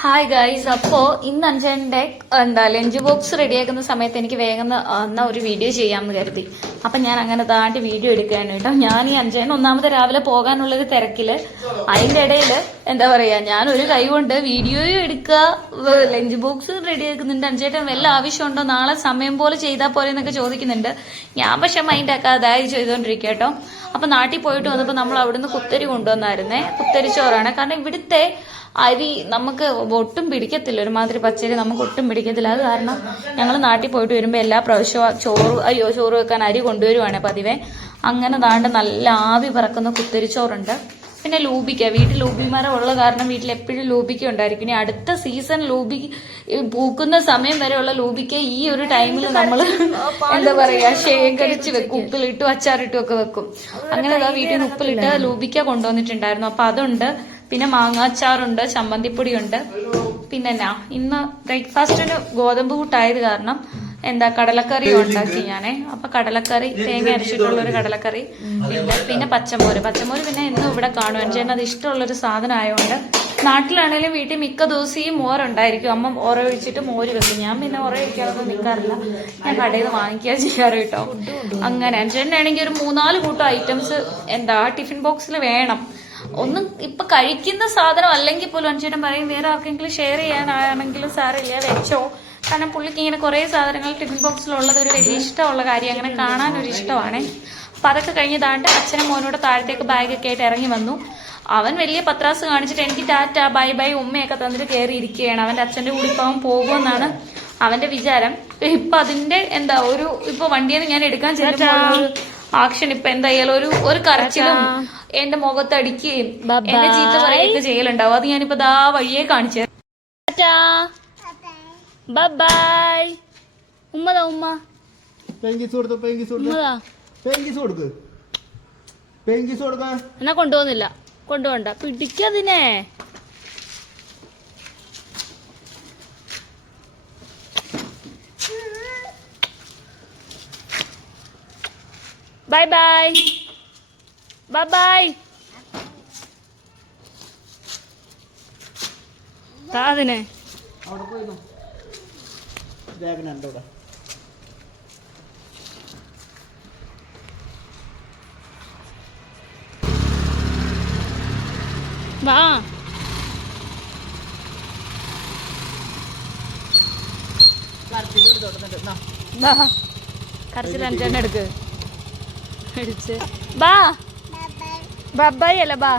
Hi guys. അപ്പോ ഇന്ന് അഞ്ചന്റെ lunch box റെഡിയാക്കുന്ന സമയത്ത് എനിക്ക് വേഗം എന്നാ ഒരു വീഡിയോ ചെയ്യാമെന്ന് കരുതി. അപ്പൊ ഞാൻ അങ്ങനെ താണ്ടി വീഡിയോ എടുക്കുകയാണ് കേട്ടോ. ഞാൻ ഈ അഞ്ചേന് ഒന്നാമത് രാവിലെ പോകാനുള്ളൊരു തിരക്കില് അതിന്റെ ഇടയില് എന്താ പറയാ, ഞാൻ ഒരു കൈ കൊണ്ട് വീഡിയോയും എടുക്കുക, ലഞ്ച് ബോക്സ് റെഡിയാക്കുന്നുണ്ട്. അഞ്ചേട്ടൻ വല്ല ആവശ്യമുണ്ടോ, നാളെ സമയം പോലെ ചെയ്താൽ പോലെ എന്നൊക്കെ ചോദിക്കുന്നുണ്ട്. ഞാൻ പക്ഷെ മൈൻഡ് ആക്കാതായി ചെയ്തോണ്ടിരിക്കുക കേട്ടോ. അപ്പൊ നാട്ടിൽ പോയിട്ട് വന്നപ്പോ നമ്മൾ അവിടുന്ന് കുത്തരി കൊണ്ടുവന്നായിരുന്നേ. കുത്തരിച്ചോറാണ്. കാരണം ഇവിടുത്തെ അരി നമുക്ക് ഒട്ടും പിടിക്കത്തില്ല, ഒരുമാതിരി പച്ചരി നമുക്ക് ഒട്ടും പിടിക്കത്തില്ല. അത് കാരണം ഞങ്ങൾ നാട്ടിൽ പോയിട്ട് വരുമ്പോൾ എല്ലാ പ്രാവശ്യവും ചോറ് വെക്കാൻ അരി കൊണ്ടുവരുവാണ് പതിവേ. അങ്ങനെ താണ്ട് നല്ല ആവി പറക്കുന്ന കുത്തരിച്ചോറുണ്ട്. പിന്നെ ലൂബിക്ക, വീട്ടിൽ ലൂബിമരം ഉള്ള കാരണം വീട്ടിൽ എപ്പോഴും ലൂബിക്ക ഉണ്ടായിരിക്കും. ഇനി അടുത്ത സീസൺ ലൂബി പൂക്കുന്ന സമയം വരെയുള്ള ലൂബിക്ക ഈ ഒരു ടൈമിൽ നമ്മൾ എന്താ പറയാ ശേഖരിച്ച് വെക്കും, ഉപ്പിലിട്ടും അച്ചാറിട്ടും ഒക്കെ വെക്കും. അങ്ങനെ വീട്ടിൽ നിന്ന് ഉപ്പിലിട്ട് ലൂബിക്ക കൊണ്ടുവന്നിട്ടുണ്ടായിരുന്നു. അപ്പൊ അതുണ്ട്. പിന്നെ മാങ്ങാച്ചാറുണ്ട്, ചമ്മന്തിപ്പൊടിയുണ്ട്. പിന്നെ ഇന്ന് ബ്രേക്ക്ഫാസ്റ്റിന് ഗോതമ്പ് കൂട്ടായത് കാരണം കടലക്കറി ഉണ്ടാക്കി ഞാനേ. അപ്പൊ കടലക്കറി, തേങ്ങ അരച്ചിട്ടുള്ള ഒരു കടലക്കറി. പിന്നെ പച്ചമോര് പിന്നെ എന്നും ഇവിടെ കാണും. എനിക്ക് അത് ഇഷ്ടമുള്ളൊരു സാധനം ആയതുകൊണ്ട്. നാട്ടിലാണെങ്കിലും വീട്ടിൽ മിക്ക ദിവസവും മോരുണ്ടായിരിക്കും. അമ്മ ഒഴിച്ചിട്ട് മോര് വെക്കും. ഞാൻ പിന്നെ ഒഴിക്കാതൊന്നും നിൽക്കാറില്ല, ഞാൻ കടയിൽ നിന്ന് വാങ്ങിക്കുക ചെയ്യാറ് കേട്ടോ. അങ്ങനെ അഞ്ചെണ്ണാണെങ്കിൽ ഒരു 3-4 കൂട്ടം ഐറ്റംസ് ടിഫിൻ ബോക്സിൽ വേണം. ഒന്നും ഇപ്പൊ കഴിക്കുന്ന സാധനം അല്ലെങ്കിൽ പോലും അഞ്ചേട്ടൻ പറയും വേറെ ആർക്കെങ്കിലും ഷെയർ ചെയ്യാനാണെങ്കിലും സാറില്ല വെച്ചോ. കാരണം പുള്ളിക്ക് ഇങ്ങനെ കുറെ സാധനങ്ങൾ ടിഫിൻ ബോക്സിലുള്ളത് ഒരു വലിയ ഇഷ്ടമുള്ള കാര്യം, അങ്ങനെ കാണാനൊരു ഇഷ്ടമാണ്. അപ്പൊ അതൊക്കെ കഴിഞ്ഞതാണ്ട് അച്ഛനും മോനോട് താഴത്തേക്ക് ബാഗൊക്കെ ആയിട്ട് ഇറങ്ങി വന്നു. അവൻ വലിയ പത്രാസ് കാണിച്ചിട്ട് എനിക്ക് ടാറ്റ ബൈ ബൈ ഉമ്മയൊക്കെ തന്നിട്ട് കയറി ഇരിക്കുകയാണ്. അവന്റെ അച്ഛന്റെ കൂടി ഇപ്പം പോകുമെന്നാണ് അവന്റെ വിചാരം. ഇപ്പൊ അതിന്റെ ഇപ്പൊ വണ്ടിയെന്ന് ഞാൻ എടുക്കാൻ ചെല്ലുമ്പോൾ ആക്ഷൻ ഇപ്പൊ എന്തായാലും ഒരു കരച്ചിലും എന്റെ മുഖത്തടിക്കുകയും എന്റെ ചീത്ത പറയുകയൊക്കെ ചെയ്യലുണ്ടാവും. അത് ഞാനിപ്പോ ദാ വഴിയെ കാണിച്ചു. ബൈ ഉമ്മതാ ഉമ്മ എന്നാ കൊണ്ടുപോകുന്നില്ല, കൊണ്ടുപോണ്ട, പിടിക്കതിനെ. Bye bye bye. താതിനെ വാ. കരച്ചിൽ അഞ്ചെണ്ണം എടുക്ക് അടിച്ച് ബാ. ബബ്ബായി അല്ല ബാ.